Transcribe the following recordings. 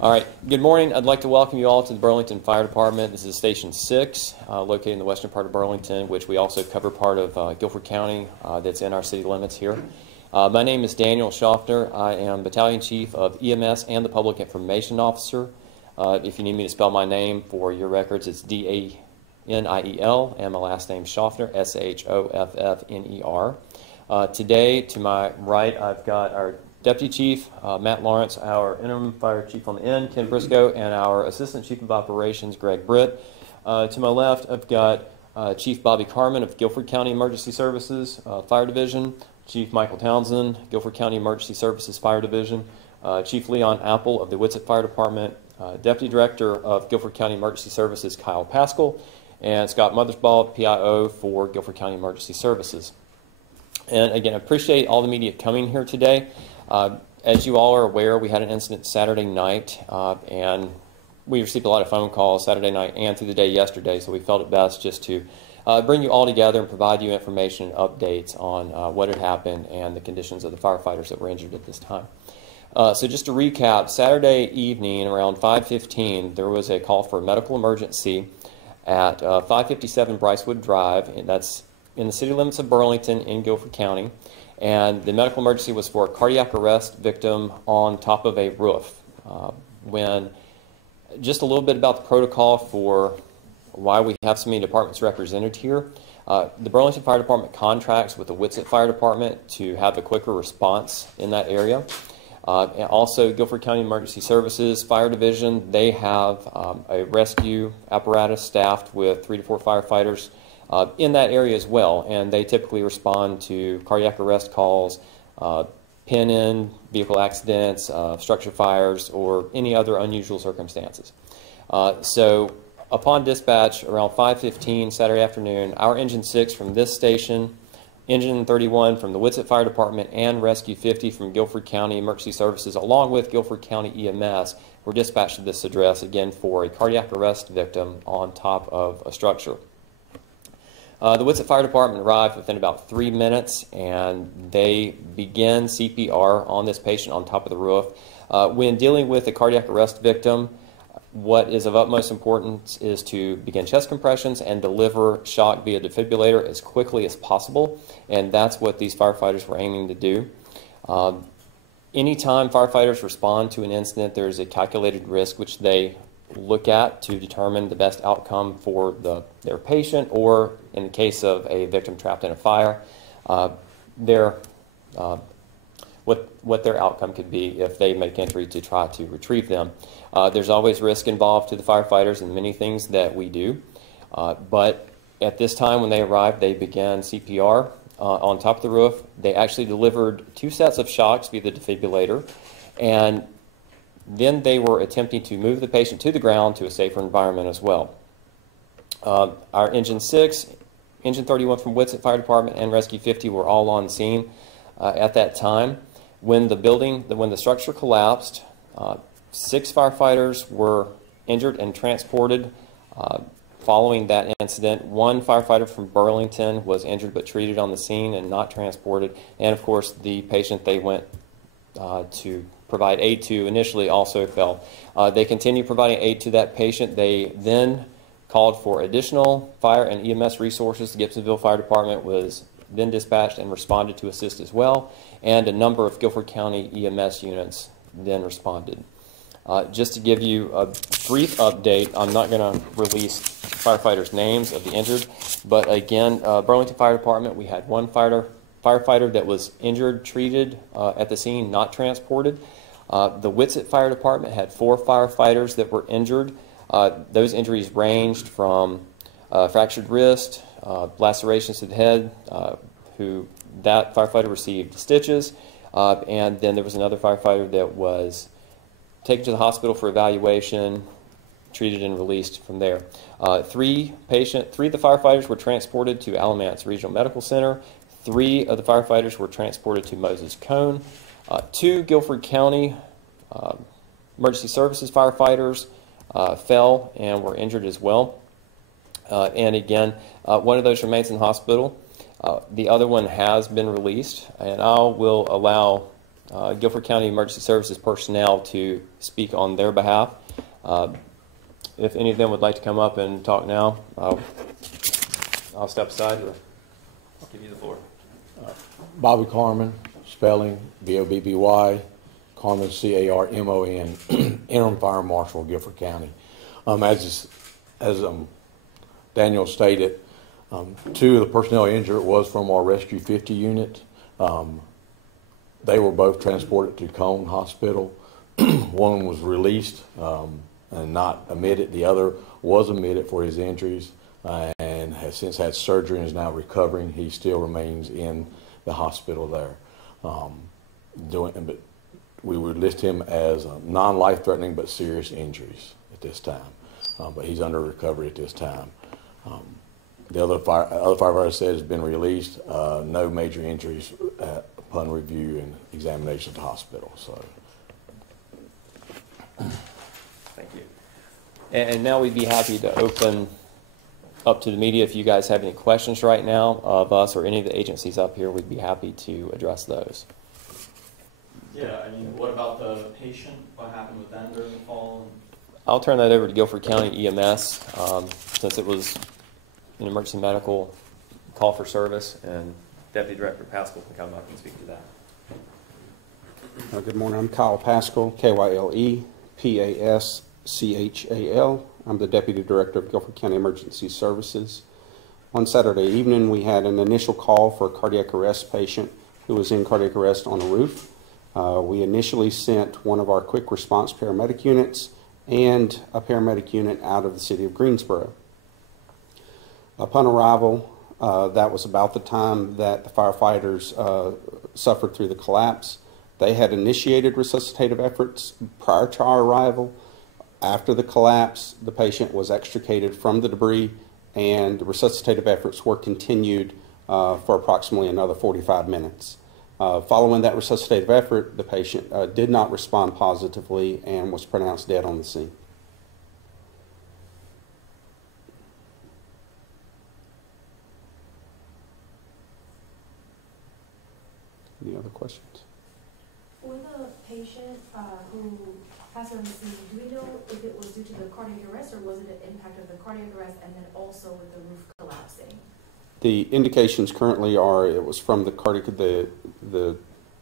All right, good morning. I'd like to welcome you all to the Burlington Fire Department. This is Station 6, located in the western part of Burlington, which we also cover part of Guilford County that's in our city limits here. My name is Daniel Schaffner. I am Battalion Chief of EMS and the Public Information Officer. If you need me to spell my name for your records, it's D-A-N-I-E-L, and my last name Schaffner, S-H-O-F-F-N-E-R. Today, to my right, I've got our Deputy Chief, Matt Lawrence, our Interim Fire Chief on the end, Ken Briscoe, and our Assistant Chief of Operations, Greg Britt. To my left, I've got Chief Bobby Carmen of Guilford County Emergency Services Fire Division, Chief Michael Townsend, Guilford County Emergency Services Fire Division, Chief Leon Apple of the Witsit Fire Department, Deputy Director of Guilford County Emergency Services, Kyle Pascal, and Scott Mothersbaugh, PIO for Guilford County Emergency Services. And again, I appreciate all the media coming here today. As you all are aware, we had an incident Saturday night, and we received a lot of phone calls Saturday night and through the day yesterday, so we felt it best just to bring you all together and provide you information and updates on what had happened and the conditions of the firefighters that were injured at this time. So just to recap, Saturday evening around 5:15, there was a call for a medical emergency at 557 Brycewood Drive, and that's in the city limits of Burlington in Guilford County. And the medical emergency was for a cardiac arrest victim on top of a roof. Just a little bit about the protocol for why we have so many departments represented here. The Burlington Fire Department contracts with the Witsit Fire Department to have a quicker response in that area. And also, Guilford County Emergency Services Fire Division, they have a rescue apparatus staffed with 3 to 4 firefighters in that area as well, and they typically respond to cardiac arrest calls, pin-in, vehicle accidents, structure fires, or any other unusual circumstances. So upon dispatch around 5:15 Saturday afternoon, our Engine 6 from this station, Engine 31 from the Witsit Fire Department, and Rescue 50 from Guilford County Emergency Services, along with Guilford County EMS, were dispatched to this address, again, for a cardiac arrest victim on top of a structure. The Witsit Fire Department arrived within about 3 minutes, and they began CPR on this patient on top of the roof. When dealing with a cardiac arrest victim, what is of utmost importance is to begin chest compressions and deliver shock via defibrillator as quickly as possible, and that's what these firefighters were aiming to do. Anytime firefighters respond to an incident, there's a calculated risk which they look at to determine the best outcome for their patient, or in the case of a victim trapped in a fire, what their outcome could be if they make entry to try to retrieve them. There's always risk involved to the firefighters in many things that we do, but at this time when they arrived, they began CPR on top of the roof. They actually delivered 2 sets of shocks via the defibrillator, and then they were attempting to move the patient to the ground to a safer environment as well. Our Engine 6, Engine 31 from Witsit Fire Department, and Rescue 50 were all on scene at that time. When the structure collapsed, 6 firefighters were injured and transported following that incident. 1 firefighter from Burlington was injured but treated on the scene and not transported. And of course, the patient they went to provide aid to initially also fell. They continued providing aid to that patient. They then called for additional fire and EMS resources. The Gibsonville Fire Department was then dispatched and responded to assist as well, and a number of Guilford County EMS units then responded. Just to give you a brief update, I'm not going to release firefighters' names of the injured, but again, Burlington Fire Department, we had 1 firefighter that was injured, treated at the scene, not transported. The Witsit Fire Department had 4 firefighters that were injured. Those injuries ranged from fractured wrist, lacerations to the head, that firefighter received stitches, and then there was another firefighter that was taken to the hospital for evaluation, treated and released from there. 3 of the firefighters were transported to Alamance Regional Medical Center. 3 of the firefighters were transported to Moses Cone. 2 Guilford County Emergency Services firefighters fell and were injured as well. And again, 1 of those remains in the hospital. The other one has been released, and I will allow Guilford County Emergency Services personnel to speak on their behalf. If any of them would like to come up and talk now, I'll step aside or I'll give you the floor. Bobby Carmen, spelling Bobby, Carmen Carmon, interim fire marshal, Guilford County. As Daniel stated, 2 of the personnel injured was from our Rescue 50 unit. They were both transported to Cone Hospital. One was released and not admitted. The other was admitted for his injuries and has since had surgery and is now recovering. He still remains in the hospital there. But we would list him as non-life-threatening but serious injuries at this time. But he's under recovery at this time. The other firefighter said has been released. No major injuries upon review and examination at the hospital. So. Thank you. And now we'd be happy to open up to the media. If you guys have any questions right now of us or any of the agencies up here, we'd be happy to address those. Yeah, I mean, what about the patient? What happened with them during the fall? I'll turn that over to Guilford County EMS since it was an emergency medical call for service, and Deputy Director Pascal can come up and speak to that. Good morning. I'm Kyle Pascal, Kyle I'm the Deputy Director of Guilford County Emergency Services. On Saturday evening, we had an initial call for a cardiac arrest patient who was in cardiac arrest on a roof. We initially sent one of our quick response paramedic units and a paramedic unit out of the city of Greensboro. Upon arrival, that was about the time that the firefighters suffered through the collapse. They had initiated resuscitative efforts prior to our arrival. After the collapse, the patient was extricated from the debris, and the resuscitative efforts were continued for approximately another 45 minutes. Following that resuscitative effort, the patient did not respond positively and was pronounced dead on the scene. Any other questions? For the patient who passed on the scene, do we know if it was due to the cardiac arrest or was it an impact of the cardiac arrest and then also with the roof collapsing? The indications currently are it was from the cardiac, the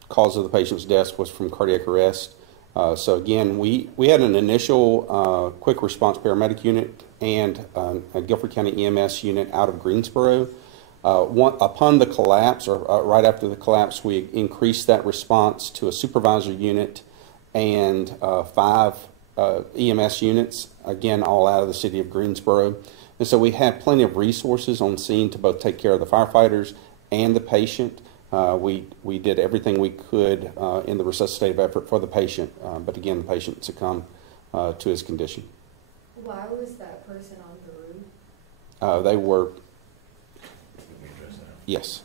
cause of the patient's death was from cardiac arrest. So again, we had an initial quick response paramedic unit and a Guilford County EMS unit out of Greensboro. Upon the collapse, or right after the collapse, we increased that response to a supervisor unit and 5 EMS units, again, all out of the city of Greensboro. And so we had plenty of resources on scene to both take care of the firefighters and the patient. We did everything we could in the resuscitative effort for the patient, but again, the patient succumbed to his condition. Why was that person on the roof? They were... Yes.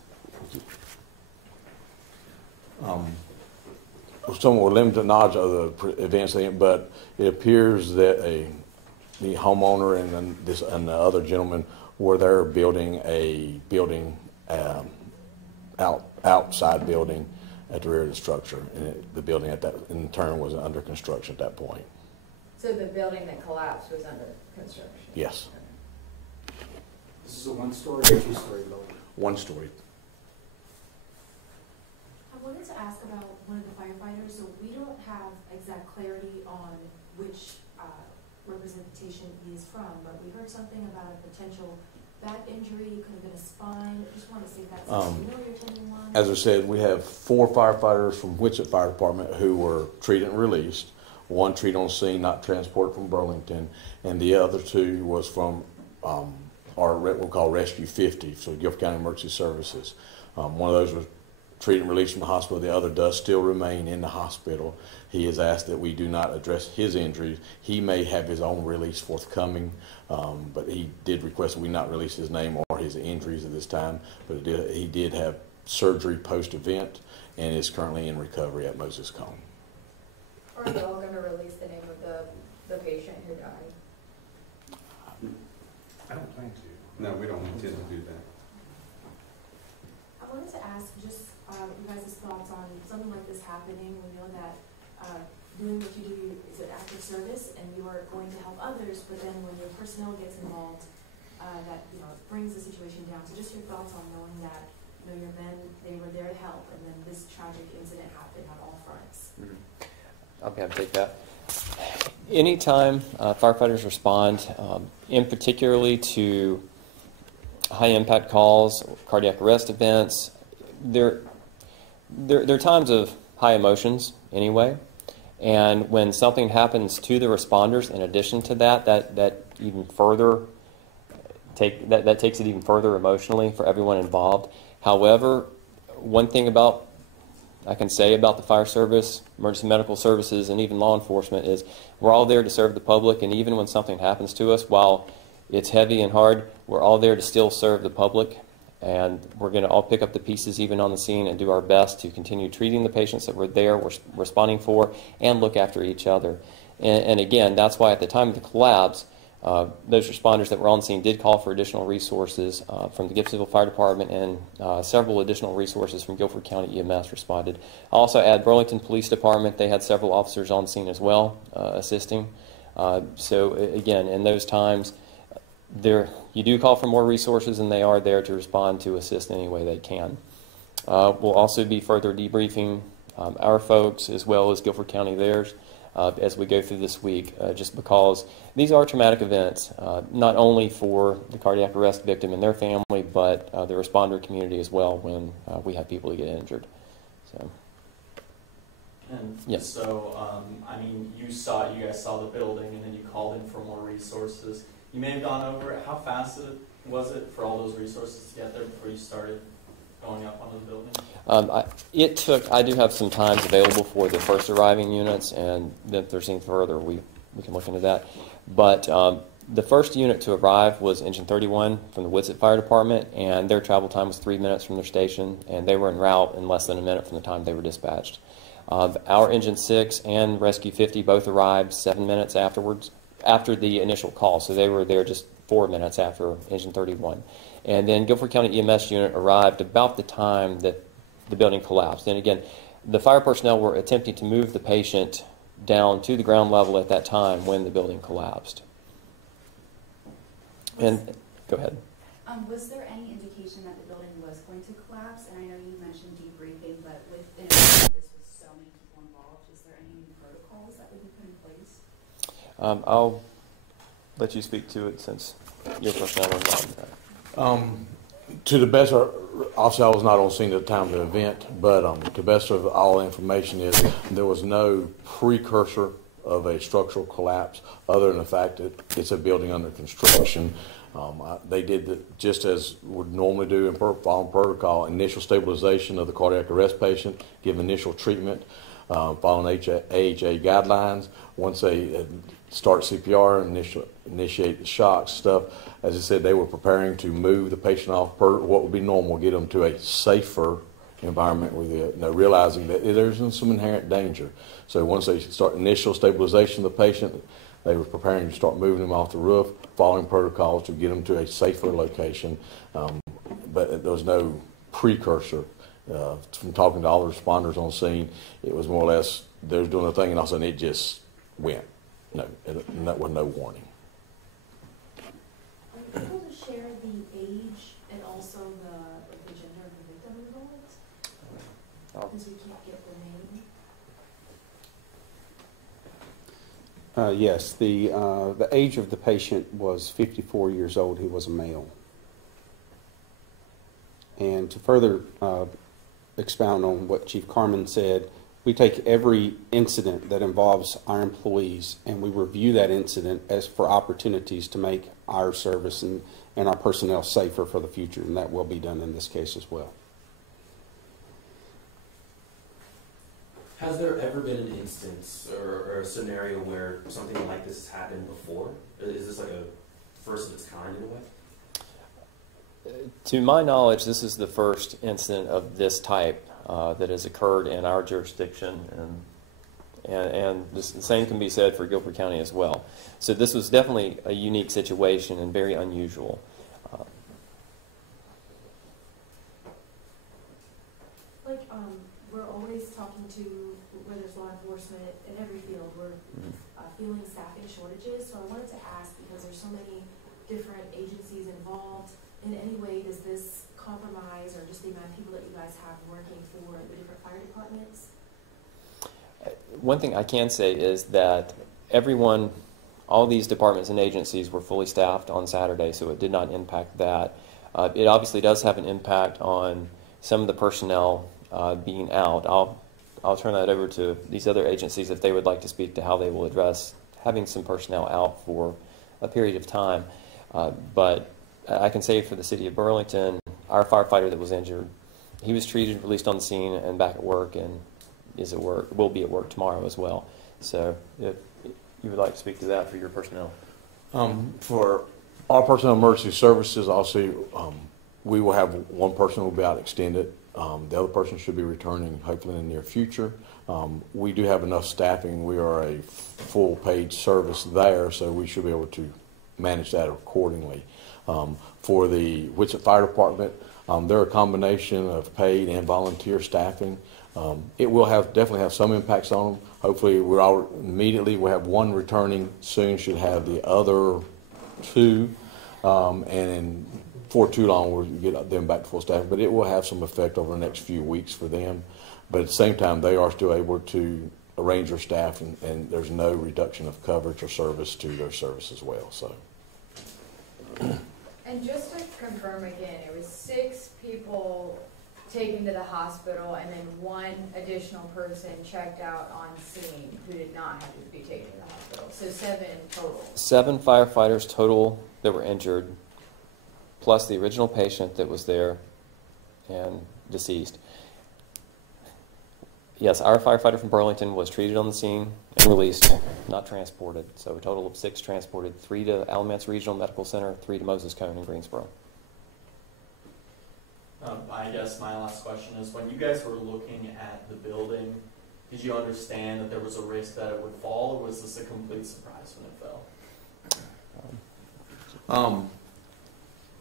Some more limited knowledge of the events, but it appears that the homeowner and the other gentleman were there building a building, outside building at the rear of the structure, and the building at that in turn was under construction at that point. So the building that collapsed was under construction? Yes. This is a one-story or two-story building? One story. I wanted to ask about one of the firefighters. So we don't have exact clarity on which representation he is from, but we heard something about a potential back injury. It could have been a spine. I just want to see if that's familiar to anyone. As I said, we have 4 firefighters from Whitsett Fire Department who were treated and released. 1 treated on scene, not transported from Burlington, and the other 2 was from our what we call Rescue 50, so Guilford County Emergency Services. One of those was treated and released from the hospital. The other does still remain in the hospital. He has asked that we do not address his injuries. He may have his own release forthcoming, but he did request that we not release his name or his injuries at this time. But he did have surgery post-event and is currently in recovery at Moses Cone. Are you all going to release the name of the patient who died? I don't plan to. No, we don't intend to do that. I wanted to ask, just you guys' thoughts on something like this happening. We know that doing what you do is an act of service, and you are going to help others. But then when your personnel gets involved, that it brings the situation down. So just your thoughts on knowing that your men, they were there to help, and then this tragic incident happened on all fronts. I'll be happy to take that. Anytime firefighters respond, in particularly to high-impact calls, cardiac arrest events, there are times of high emotions anyway, and when something happens to the responders, in addition to that even further that takes it even further emotionally for everyone involved. However, one thing I can say about the fire service, emergency medical services, and even law enforcement is we're all there to serve the public, and even when something happens to us, while it's heavy and hard, we're all there to still serve the public, and we're going to all pick up the pieces even on the scene and do our best to continue treating the patients that we're responding for, and look after each other. And again, that's why at the time of the collapse, those responders that were on scene did call for additional resources from the Gibsonville Fire Department, and several additional resources from Guilford County EMS responded. I'll also add Burlington Police Department. They had several officers on scene as well assisting. So again, in those times, you do call for more resources, and they are there to respond to assist any way they can. We'll also be further debriefing our folks as well as Guilford County theirs as we go through this week, just because these are traumatic events, not only for the cardiac arrest victim and their family, but the responder community as well when we have people who get injured. So. And yes. So, I mean, you guys saw the building, and then you called in for more resources. You may have gone over it. How fast was it for all those resources to get there before you started going up onto the building? I do have some times available for the first arriving units, and then if there's anything further, we can look into that. But the first unit to arrive was Engine 31 from the Witsit Fire Department, and their travel time was 3 minutes from their station, and they were en route in less than a minute from the time they were dispatched. Our Engine 6 and Rescue 50 both arrived 7 minutes afterwards, after the initial call, so they were there just 4 minutes after Engine 31. And then Guilford County EMS unit arrived about the time that the building collapsed. And again, the fire personnel were attempting to move the patient down to the ground level at that time when the building collapsed. And go ahead. Was there any indication that the building was going to collapse? And I know you mentioned debriefing, but with this with so many people involved, is there any protocols that would be put in place? I'll let you speak to it since your personnel are involved in that. To the best, obviously I was not on scene at the time of the event, but to the best of all information is there was no precursor of a structural collapse other than the fact that it's a building under construction. They did just as would normally do in following protocol, initial stabilization of the cardiac arrest patient, give initial treatment, following AHA guidelines. Once they start CPR, initiate the shocks, stuff. As I said, they were preparing to move the patient off what would be normal, get them to a safer environment with realizing that there's some inherent danger. So once they start initial stabilization of the patient, they were preparing to start moving them off the roof, following protocols to get them to a safer location. But there was no precursor. From talking to all the responders on scene, it was more or less they were doing a thing, and all of a sudden it just went. No, and that was no warning. Are you able to share the age and also the gender of the victim involved? Because we can't get the name. Yes, the age of the patient was 54 years old. He was a male. And to further expound on what Chief Carmen said, we take every incident that involves our employees and we review that incident as for opportunities to make our service and our personnel safer for the future, and that will be done in this case as well. Has there ever been an instance or a scenario where something like this has happened before? Is this like a first of its kind in a way? To my knowledge, this is the first incident of this type that has occurred in our jurisdiction, and the same can be said for Guilford County as well. So this was definitely a unique situation and very unusual. Like staffing shortages, so I wanted to ask, because there's so many different agencies involved, in any way does this compromise or just the amount of people that you guys have working for the different fire departments? One thing I can say is that everyone, all these departments and agencies were fully staffed on Saturday, so it did not impact that. It obviously does have an impact on some of the personnel being out. I'll turn that over to these other agencies if they would like to speak to how they will address having some personnel out for a period of time. But I can say for the city of Burlington, our firefighter that was injured, he was treated, released on the scene, and back at work, and is at work, will be at work tomorrow as well. So if you would like to speak to that for your personnel. For our personnel emergency services, also, we will have one person who will be out extended. The other person should be returning hopefully in the near future. We do have enough staffing. We are a full paid service there, so we should be able to manage that accordingly. For the Wichita Fire Department, they're a combination of paid and volunteer staffing. It will definitely have some impacts on them. Hopefully, we'll have one returning soon. Should have the other two, and for too long we'll get them back to full staff. But it will have some effect over the next few weeks for them. But at the same time, they are still able to arrange their staff, and there's no reduction of coverage or service to their service as well. So. And just to confirm again, it was 6 people taken to the hospital and then 1 additional person checked out on scene who did not have to be taken to the hospital. So 7 total. 7 firefighters total that were injured, plus the original patient that was there and deceased. Yes, our firefighter from Burlington was treated on the scene and released, not transported. So a total of 6 transported, 3 to Alamance Regional Medical Center, 3 to Moses Cone in Greensboro. I guess my last question is, when you guys were looking at the building, did you understand that there was a risk that it would fall, or was this a complete surprise when it fell?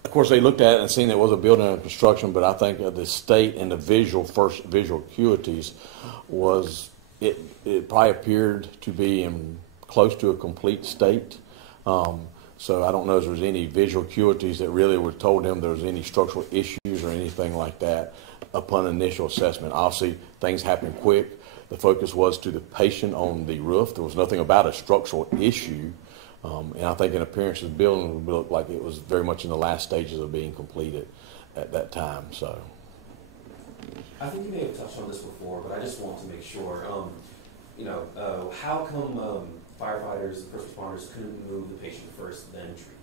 Of course, they looked at it and seen it was a building under construction, but I think the state and the visual acuities was it probably appeared to be in close to a complete state. So I don't know if there's any visual acuities that really would told them there was any structural issues or anything like that upon initial assessment. Obviously, things happen quick. The focus was to the patient on the roof. There was nothing about a structural issue. And I think in appearance, the building would look like it was very much in the last stages of being completed at that time. So, I think you may have touched on this before, but I just want to make sure. How come firefighters and first responders couldn't move the patient first, then treat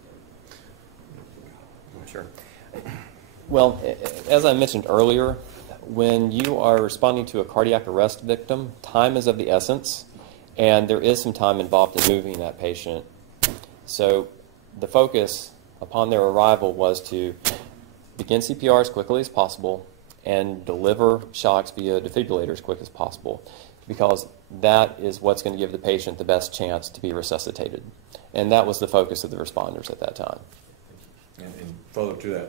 them? Sure. Well, as I mentioned earlier, when you are responding to a cardiac arrest victim, time is of the essence, and there is some time involved in moving that patient. So the focus upon their arrival was to begin CPR as quickly as possible and deliver shocks via defibrillator as quick as possible, because that is what's going to give the patient the best chance to be resuscitated. And that was the focus of the responders at that time. and further to that,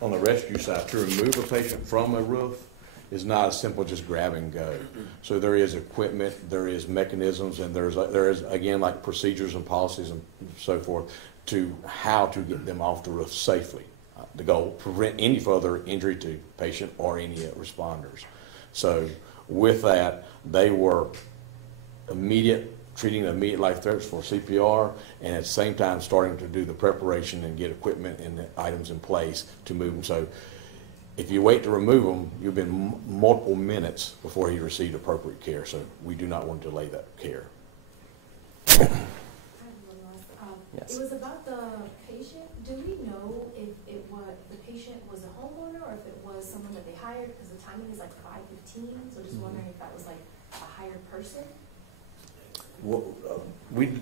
on the rescue side, to remove a patient from a roof is not as simple as just grab and go. So there is equipment, there is mechanisms, and there is again like procedures and policies and so forth to how to get them off the roof safely. The goal, prevent any further injury to patient or any responders. So with that, they were treating immediate life threats for CPR, and at the same time starting to do the preparation and get equipment and the items in place to move them. So if you wait to remove them, you've been multiple minutes before he received appropriate care. So we do not want to delay that care. I have one last. Yes. It was about the patient. Do we know if the patient was a homeowner or if it was someone that they hired? Because the timing is like 5:15, so just wondering if that was like a hired person. Well, we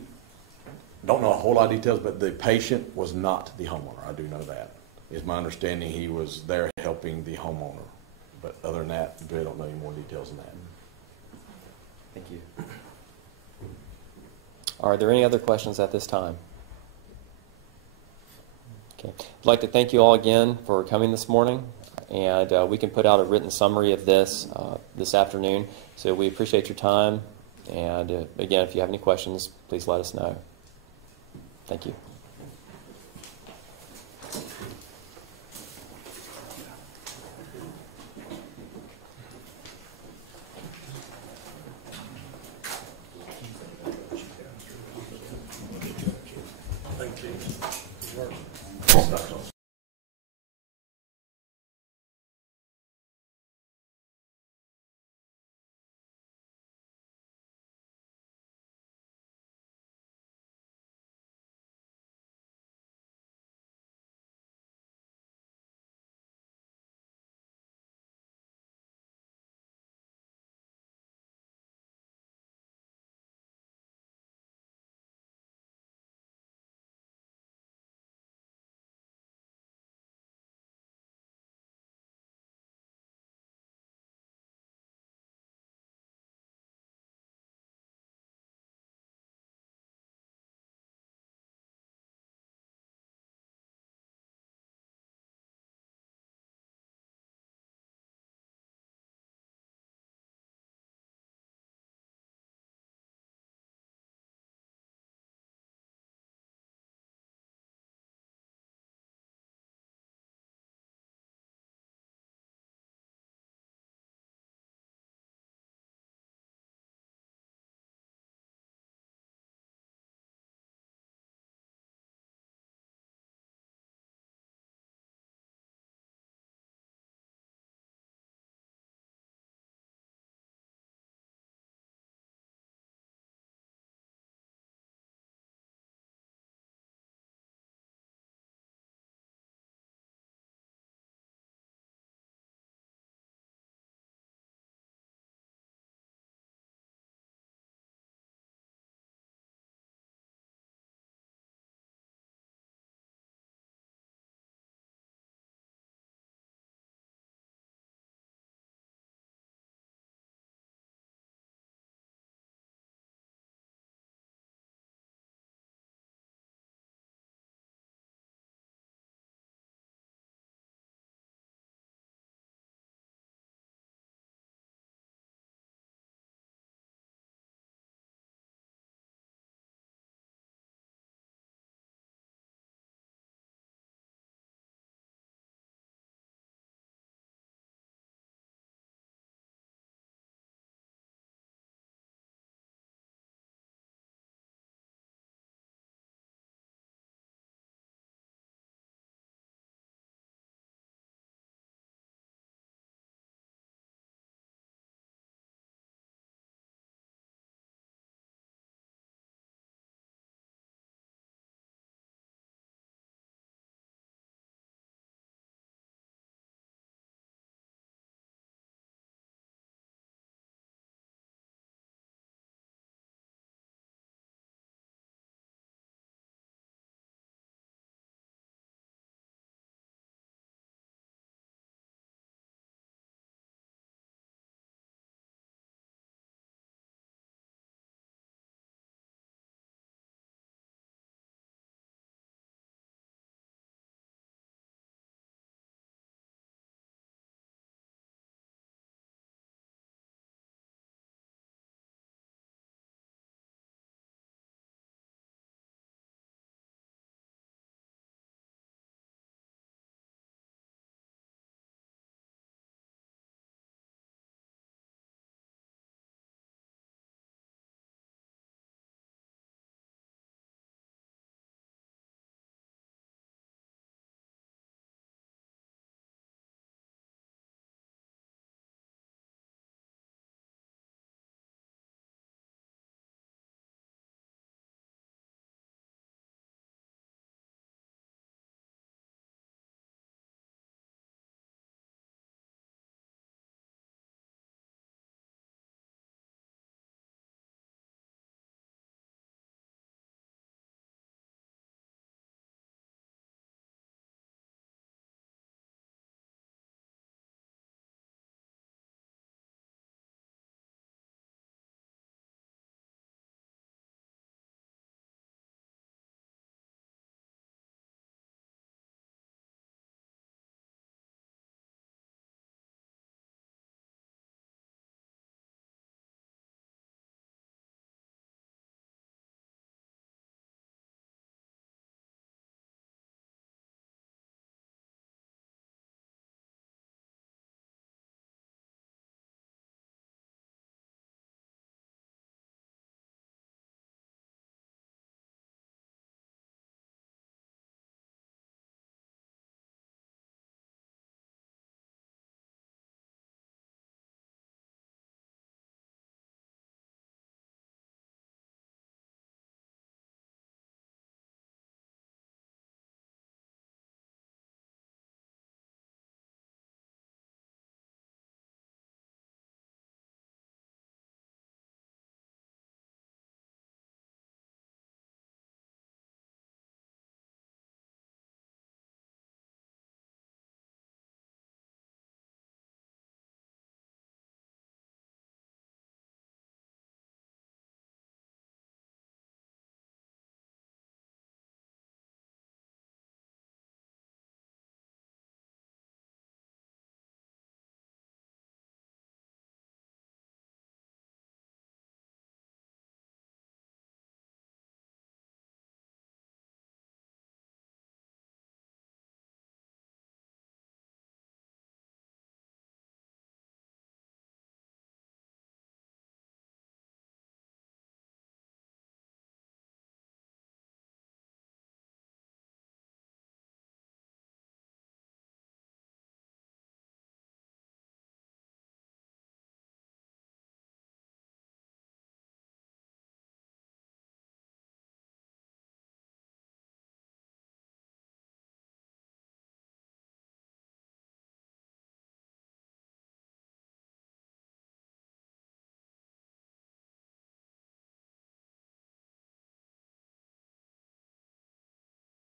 don't know a whole lot of details, but the patient was not the homeowner. I do know that. It's my understanding he was there helping the homeowner. But other than that, I don't know any more details than that. Thank you. Are there any other questions at this time? Okay. I'd like to thank you all again for coming this morning, and we can put out a written summary of this this afternoon. So we appreciate your time And again, if you have any questions, please let us know. Thank you.